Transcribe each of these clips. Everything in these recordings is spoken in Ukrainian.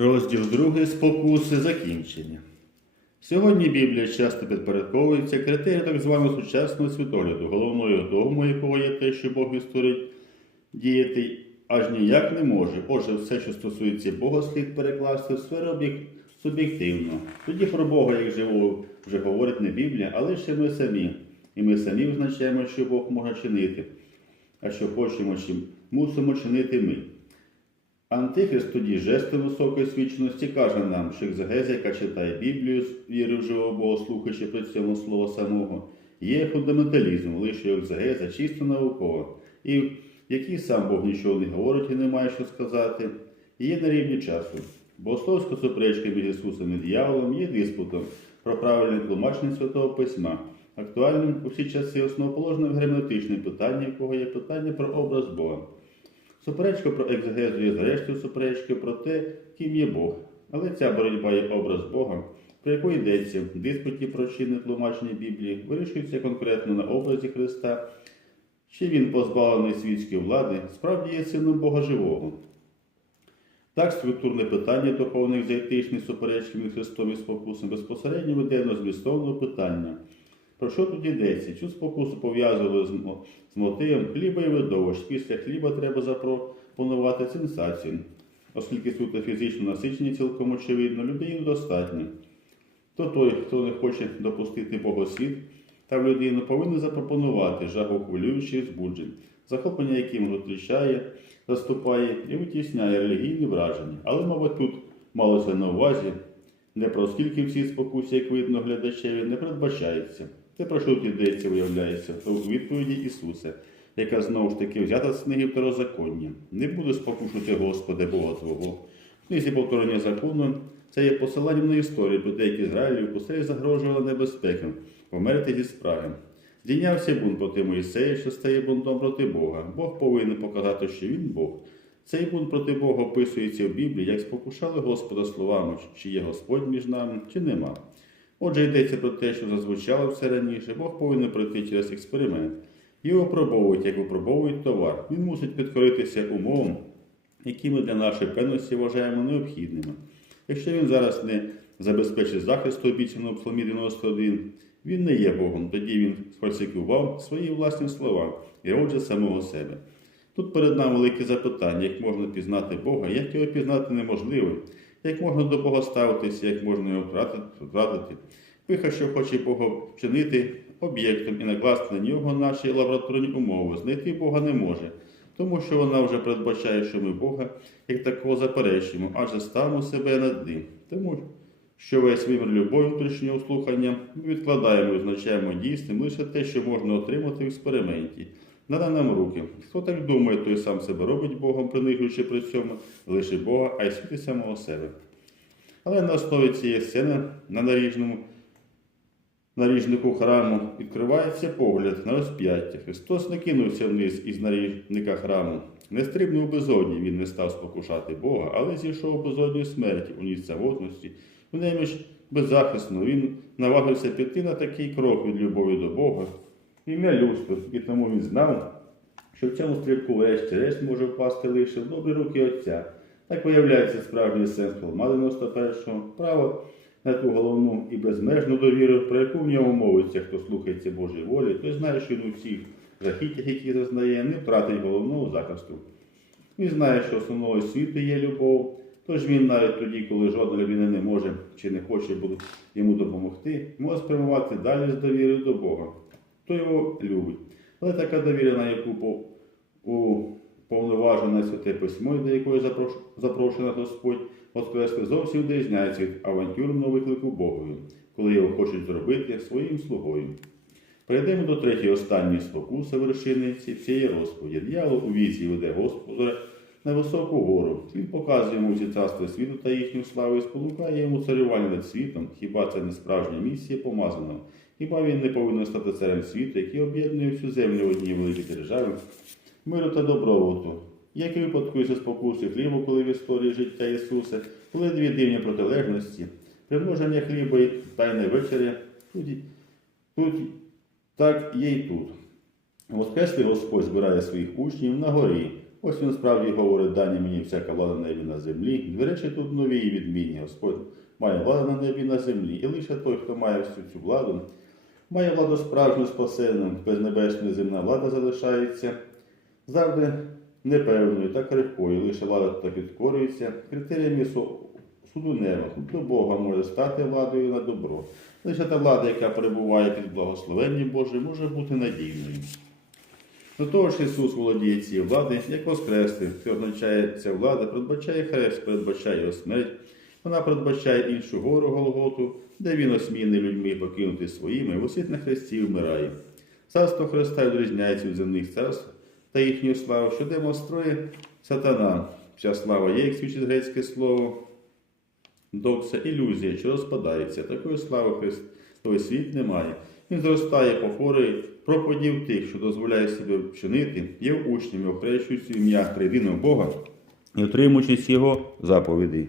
Розділ 2 спокуси закінчення. Сьогодні Біблія часто підпорядковується критерію так званого сучасного світогляду, головною догмою якого є те, що Бог відсторить діяти аж ніяк не може. Отже, все, що стосується Бога, слід перекласти в сферу суб'єктивно. Тоді про Бога, як живого, вже говорить не Біблія, а лише ми самі. І ми самі визначаємо, що Бог може чинити, а що хочемо, чи мусимо чинити ми. Антихрист тоді жестом високої свідченості каже нам, що екзегеза, яка читає Біблію з вірою в живого Бога, слухаючи при цьому слова самого, є фундаменталізмом, лише екзегеза чисто наукова, і в якій сам Бог нічого не говорить і не має що сказати, є на рівні часу. Богословська суперечка між Ісусом і дияволом є диспутом про правильне тлумачення Святого Письма, актуальним у всі часи основоположним герменевтичним питанням, якого є питання про образ Бога. Суперечка про екзегезу є зрештою суперечкою про те, ким є Бог. Але ця боротьба є образ Бога, про яку йдеться в диспуті про чинне тлумачення Біблії, вирішується конкретно на образі Христа, чи він позбавлений світської влади, справді є сином Бога живого. Так, структурне питання духовних заетичних суперечки між Христом і спокусом безпосередньо веде до змістовного питання. Про що тут йдеться? Цю спокусу пов'язували з, з мотивом хліба і видовищ. Після хліба треба запропонувати сенсацію, оскільки суто фізично насичення цілком очевидно, людей недостатньо. То той, хто не хоче допустити богослід, та в людину повинен запропонувати жагу хвилюючих збуджень, захоплення яким розлічає, заступає і витісняє релігійні враження. Але, мабуть, тут малося на увазі, не про скільки всі спокусі, як видно глядачеві, не передбачається. Те, про що тут йдеться, виявляється, у відповіді Ісуса, яка знову ж таки взята з книги второзаконня. Не буду спокушувати Господа Бога Твого. В книзі повторення закону це є посиланням на історію про те, як Ізраїлю поселі загрожувала небезпека, померти зі спраги. Здійнявся бунт проти Моїсея, що стає бунтом проти Бога. Бог повинен показати, що він Бог. Цей бунт проти Бога описується в Біблії, як спокушали Господа словами, чи є Господь між нами, чи нема. Отже, йдеться про те, що зазвучало все раніше, Бог повинен пройти через експеримент. І випробовують, як випробовують товар. Він мусить підкоритися умовам, які ми для нашої певності вважаємо необхідними. Якщо він зараз не забезпечить захисту обіцяного в Псалмі 91, він не є Богом, тоді він сфальсифікував свої власні слова і отже самого себе. Тут перед нами велике запитання, як можна пізнати Бога, як його пізнати неможливо, як можна до Бога ставитися, як можна його втратити. Пиха, що хоче Бога вчинити об'єктом і накласти на нього наші лабораторні умови, знайти Бога не може, тому що вона вже передбачає, що ми Бога як такого заперечуємо, адже ставимо себе над ним. Тому що весь вимір любові внутрішнього слухання ми відкладаємо і визначаємо дійсним лише те, що можна отримати в експерименті. Нада нам руки. Хто так думає, той сам себе робить Богом, принижуючи при цьому лише Бога, а й світи самого себе. Але на основі цієї сцени на наріжному наріжнику храму відкривається погляд на розп'яття. Христос не кинувся вниз із наріжника храму. Не стрибнув безодні, він не став спокушати Бога, але зійшов у безодню смерті, у ніс самотності, у неміч беззахисно. Він навагився піти на такий крок від любові до Бога, в ім'я людства, і тому він знав, що в цьому стрибку врешті-решт може впасти лише в добрі руки Отця. Так виявляється справжній сенс Псалма 91-го, право на ту головну і безмежну довіру, про яку в ньому мовиться, хто слухається Божої волі, той знає, що він у всіх жахіттях, які зазнає, не втратить головного захисту. Він знає, що основною світу є любов, тож він навіть тоді, коли жодна людина не може чи не хоче йому допомогти, може спрямувати далі з довірою до Бога. Хто його любить. Але така довіра, на яку по- у повноважене святе письмо, до якої запрош- запрошена Господь, воскресли зовсім відрізняється від авантюрного виклику Богові, коли його хочуть зробити своїм слугою. Перейдемо до третьої останньої спокуси вершини цієї розповіді. Дьявол у візі веде Господа на високу гору. Він показує йому всі царства світу та їхню славу і спонукає йому царювання над світом. Хіба це не справжня місія помазаного? Хіба він не повинен стати царем світу, який об'єднує всю землю в одній великій державі, миру та добробуту? Як і випадку із спокуси хлібу, коли в історії життя Ісуса, були дві дивні протилежності, примноження хліба і тайне вечеря, тут, тут так є й тут. Воскреслий Господь збирає своїх учнів на горі, Ось він справді говорить, дані мені всяка влада на небі на землі. Дві речі тут нові і відмінні. Господь має владу на небі на землі. І лише той, хто має всю цю владу, має владу справжню спасенну, безнебесна земна влада залишається завжди непевною та крихкою. Лише влада та підкорюється критеріями суду неба. До Бога може стати владою на добро. Лише та влада, яка перебуває під благословенням Божим, може бути надійною. До того ж Ісус володіє цією владою, як воскресли. Це означає, ця влада передбачає хрест, передбачає його смерть. Вона передбачає іншу гору Голготу, де він осміяний людьми покинути своїми, висить на хресті вмирає. Царство Христа відрізняється від земних царств та їхню славу, що демонструє сатана. Вся слава є, як свідчить грецьке слово, докса, ілюзія, що розпадається. Такої слави Христовий світ немає. Він зростає покорою проповідів тих, що дозволяє себе вчинити, є учнями, охрещуються в ім'я триєдиного Бога і отримуючись його заповідей.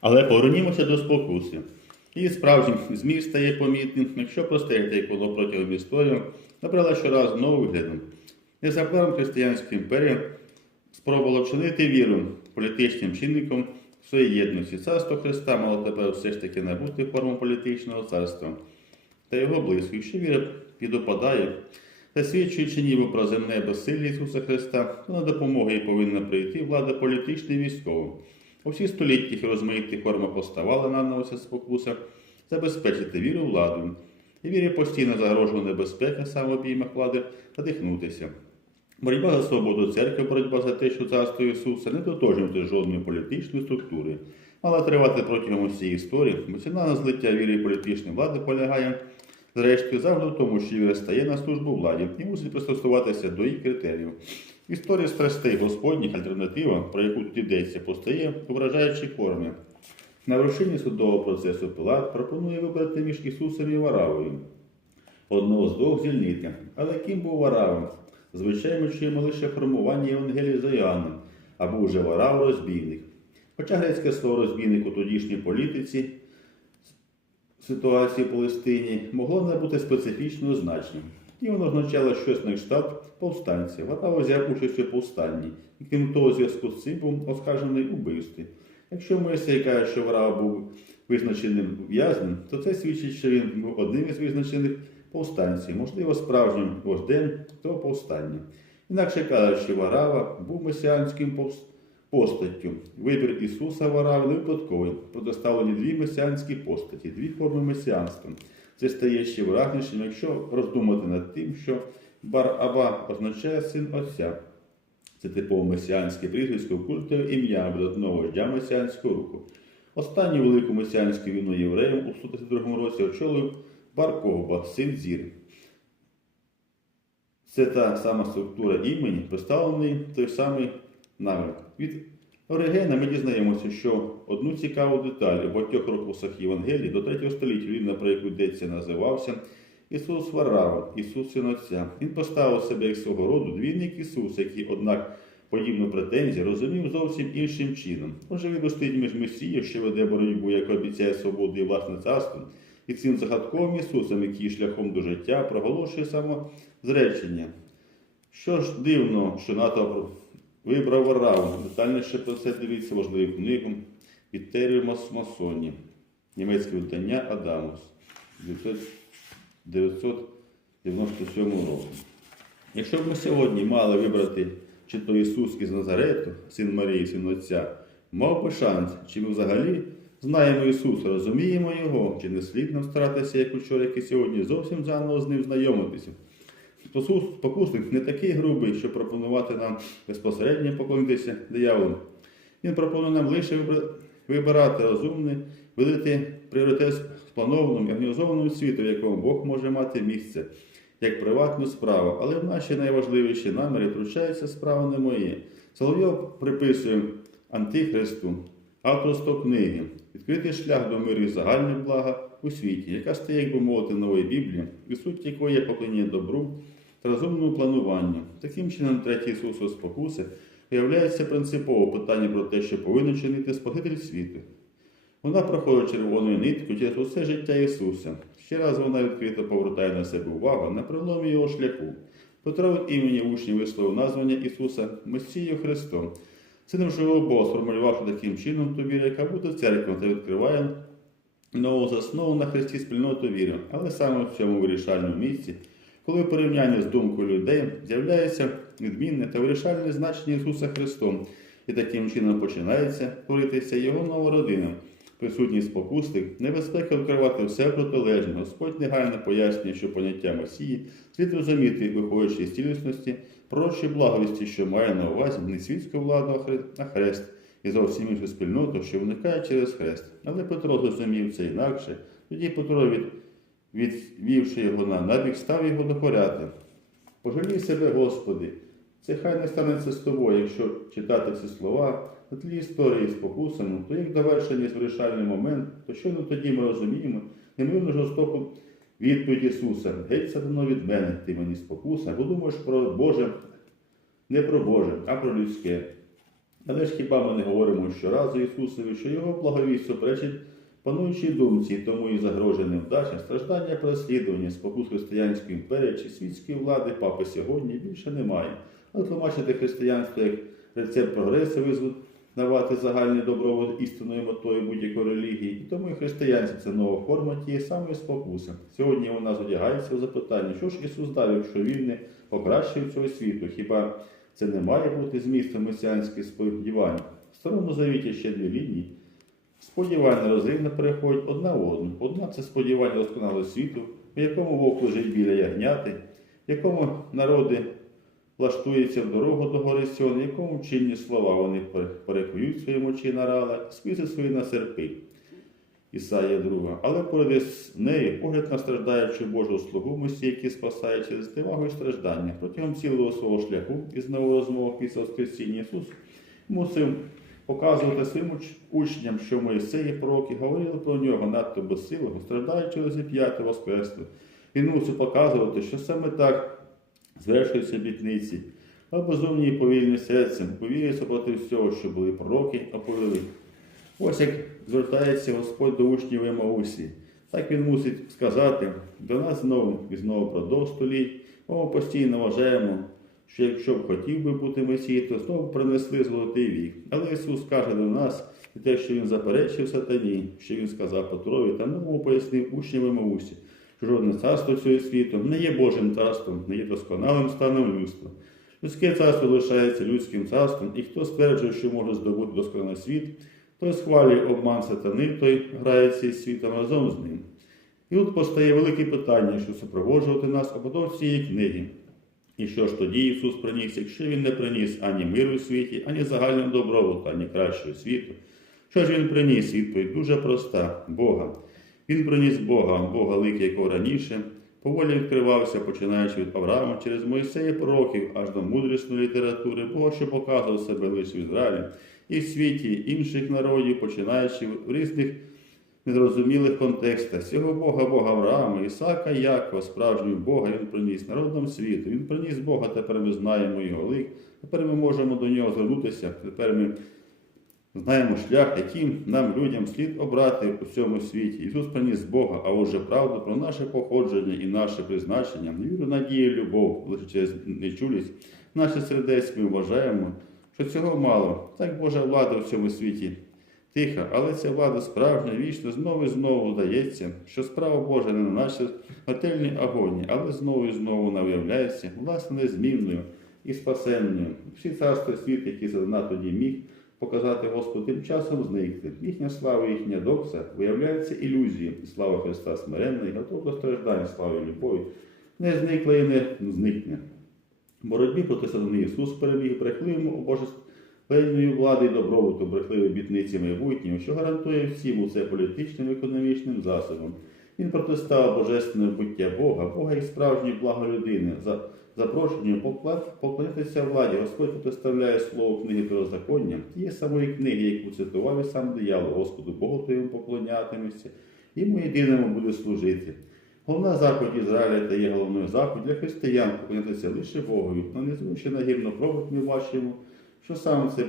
Але повернімося до спокуси. Її справжній зміст стає помітним, якщо простежити, як воно протягом історії набрала щораз новий вигляд. Незабаром християнська імперія спробувала вчинити віру політичним чинником своєї єдності. Царство Христа мало тепер все ж таки набути форму політичного царства та його близьких, що віра підопадає, засвідчуючи ніби про земне безсилля Ісуса Христа, то на допомогу їй повинна прийти влада політична і військова. У всіх століттях і розмаїтих формах поставала на нас спокуса забезпечити віру владу. І вірі постійно загрожувала небезпека саме обіймах влади надихнутися. Боротьба за свободу церкви, боротьба за те, що царство Ісуса не дотожнювати жодної політичної структури, мала тривати протягом усієї історії, бо ціна на злиття віри і політичної влади полягає, зрештою, завжди в тому, що віра стає на службу владі і мусить пристосуватися до її критеріїв. Історія страстей Господніх альтернатива, про яку тут йдеться, постає у вражаючій формі. На вершині судового процесу Пилат пропонує вибрати між Ісусом і Варавою. Одного з двох звільнити. Але ким був Варава? Звичайно, чуємо лише формування Євангелії за Іоанном, або вже Варав розбійник. Хоча грецьке слово розбійник у тодішній політиці ситуації в Палестині могло набути специфічного значення. І воно означало щось на кшталт повстанця. Варава взяв участь у повстанні, і крім того, у зв'язку з цим був оскаржений у вбивстві. Якщо Мойсей каже, що Варава був визначеним в'язнем, то це свідчить, що він був одним із визначених повстанців, можливо, справжнім вождем того повстання. Інакше кажучи, Варава був месіанським постаттю. Вибір Ісуса Варави не випадковий. Протиставлені дві месіанські постаті, дві форми месіанства. Це стає ще виразнішим, якщо роздумати над тим, що Бар-Аба означає син Отця. Це типове месіанське прізвисько в культове ім'я видатного вождя месіанського руху. Останню велику месіанську війну євреям у 132 році очолив Бар Когба, син Зір. Це та сама структура імені, представлений той самий намір. Від Оригена ми дізнаємося, що одну цікаву деталь у багатьох рокусах Євангелії до 3 століття людина, про яку йдеться, називався Ісус Варава, Ісус Син Отця. Він поставив себе як свого роду двійник Ісус, який, однак, подібну претензію розумів зовсім іншим чином. Може, він стоїть між Месією, що веде боротьбу, яка обіцяє свободу і власне царство, і цим загадковим Ісусом, який шляхом до життя проголошує самозречення. Що ж дивно, що НАТО вибрав Вараву. Детальніше про це дивіться важливу книгу Террі Масоні, німецьке видання Адамус 1997 року. Якщо б ми сьогодні мали вибрати чи то Ісус із Назарету, син Марії, син Отця, мав би шанс, чи ми взагалі знаємо Ісуса, розуміємо Його, чи не слід нам старатися, як учора, як і сьогодні, зовсім заново з ним знайомитися. Спокусник не такий грубий, щоб пропонувати нам безпосередньо поклонитися дияволу. Він пропонує нам лише вибирати розумне, видати пріоритет спланованому і організованому світу, в якому Бог може мати місце, як приватну справу. Але в наші найважливіші наміри втручається справа не моє. Соловйов приписує Антихристу, авторство книги, відкритий шлях до миру і загальних блага у світі, яка стає, як би мовити, новою Біблією, і суть якої є поклоніння добру розумному плануванню. Таким чином, третій Ісусу спокуси виявляється принципово питання про те, що повинен чинити Спаситель світу. Вона проходить червоною ниткою через усе життя Ісуса. Ще раз вона відкрито повертає на себе увагу на приломі його шляху. Петро від імені учнів висловив названня Ісуса Месією Христом. Сином живого Бога, сформулювавши таким чином ту віру, яка буде церква та відкриває нову заснову на Христі спільноту віри, але саме в цьому вирішальному місці, коли в порівнянні з думкою людей з'являється відмінне та вирішальне значення Ісуса Христом, і таким чином починається творитися Його нова родина. Присутність спокусник, небезпека відкривати все протилежне. Господь негайно пояснює, що поняття Месії слід розуміти, виходячи з цілісності, пророчої благовісті, що має на увазі не світську владу, а хрест, і зовсім іншу спільноту, що виникає через хрест. Але Петро зрозумів це інакше. Тоді Петро, від, відвівши його на набік, став його докоряти. Пожалій себе, Господи, це хай не станеться з тобою, якщо читати ці слова на тлі історії з покусами, то як довершення вирішальний момент, то що ну тоді ми розуміємо немирно жорстоку відповідь Ісуса. Геть сатано від мене, ти мені спокуса, бо думаєш про Боже, не про Боже, а про людське. Але ж хіба ми не говоримо щоразу Ісусові, що Його благовість суперечить пануючій думці, тому і загрожує невдача, страждання, переслідування, спокус християнської імперії чи світської влади папи сьогодні більше немає. Але тлумачити християнство як рецепт прогресу визнавати загальний добробут істинною метою будь-якої релігії. І тому і християнство це нова форма тієї самої спокуси. Сьогодні нас одягається у запитання, що ж Ісус дав, якщо Він не покращив цього світу, хіба це не має бути змістом месіанських сподівань? В старому завіті ще дві лінії. Сподівання розривно переходять одна в одну. Одна це сподівання досконалого світу, в якому вовк лежить біля ягняти, в якому народи влаштуються в дорогу до гори Сіон, в якому чинні слова вони пере- перекують свої мочі на рала, списи свої на серпи. Ісая 2. Але поряд із нею погляд на страждаючу Божу слугу Месії, який спасає через і страждання. Протягом цілого свого шляху і знову розмов після Воскресіння Ісус мусив показувати своїм учням, що Моїсеї пророки говорили про нього надто безсилого, страждаючи розіп'яти воскресло. Він мусив показувати, що саме так звершуються бітниці, а безумні і повільні серцем, повіряться проти всього, що були пророки, оповіли. Ось як звертається Господь до учнів Емаусі. Так він мусить сказати до нас знову і знову продовж століть. Ми постійно вважаємо, що якщо б хотів би бути Месій, то знову принесли золотий вік. Але Ісус каже до нас і те, що Він заперечив сатані, що Він сказав Петрові та новому пояснив учням Емаусі, що жодне царство цього світу не є Божим царством, не є досконалим станом людства. Людське царство лишається людським царством, і хто стверджує, що може здобути досконалий світ, той схвалює обман сатани, той грається із світом разом з ним. І тут постає велике питання, що супроводжувати нас упродовж цієї книги. І що ж тоді Ісус приніс, якщо Він не приніс ані миру у світі, ані загального добробуту, ані кращого світу? Що ж Він приніс? Відповідь дуже проста Бога. Він приніс Бога, Бога лик, якого раніше поволі відкривався, починаючи від Авраама через Моїсея пророків аж до мудрісної літератури, Бога, що показував себе лише в Ізраїлі і в світі інших народів, починаючи в різних незрозумілих контекстах. Цього Бога, Бога Авраама, Ісака, Якова, справжнього Бога, Він приніс народам світу. Він приніс Бога, тепер ми знаємо його лик, тепер ми можемо до нього звернутися, тепер ми знаємо шлях, яким нам, людям, слід обрати у цьому світі. Ісус приніс Бога, а отже правду про наше походження і наше призначення, віру, надію, любов, лише через нечулість. Наше сердець ми вважаємо, що цього мало. Так Божа влада в цьому світі тиха, але ця влада справжня, вічна, знову і знову здається, що справа Божа не на нашій готельній агоні, але знову і знову вона виявляється власне незмінною і спасенною. Всі царства світ, які задана тоді міг показати Господь, тим часом зникли. Їхня слава, їхня докса виявляється ілюзією, слава Христа смиренна, і готова до страждань, слави любові, не зникла і не зникне. В боротьбі проти сатани Ісус переміг брехливому обожественною влади і добробуту, брехливої бітниці майбутнього, що гарантує всім усе політичним і економічним засобом. Він протистав божественне буття Бога, Бога і справжньої благо людини. За запрошенням поклонитися владі, Господь протиставляє слово книги про законня, тієї самої книги, яку цитував і сам диявол, Господу Богу твоєму поклонятимешся, йому єдиному буде служити. Головна заповідь Ізраїля та є головною заповідь для християн поклонятися лише Богові. Нанизуючи на гірно провод, ми бачимо, що саме це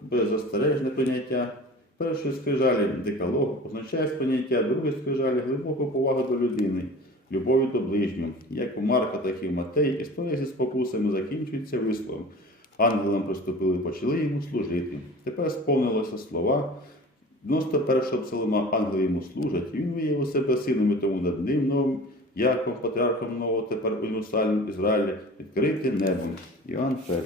беззастережне прийняття першої скрижалі декалогу означає сприйняття другої скрижалі глибоку повагу до людини. любові до ближнього. Як у Марка, так і в Матеї, історія зі спокусами закінчується висловом. Ангелам приступили, почали йому служити. Тепер сповнилися слова 91-го псалма ангели йому служать, і він виявив себе сином, і тому над ним новим, Яком, патріархом нового, тепер універсальним Ізраїля, відкрити небом. Іоанн 1.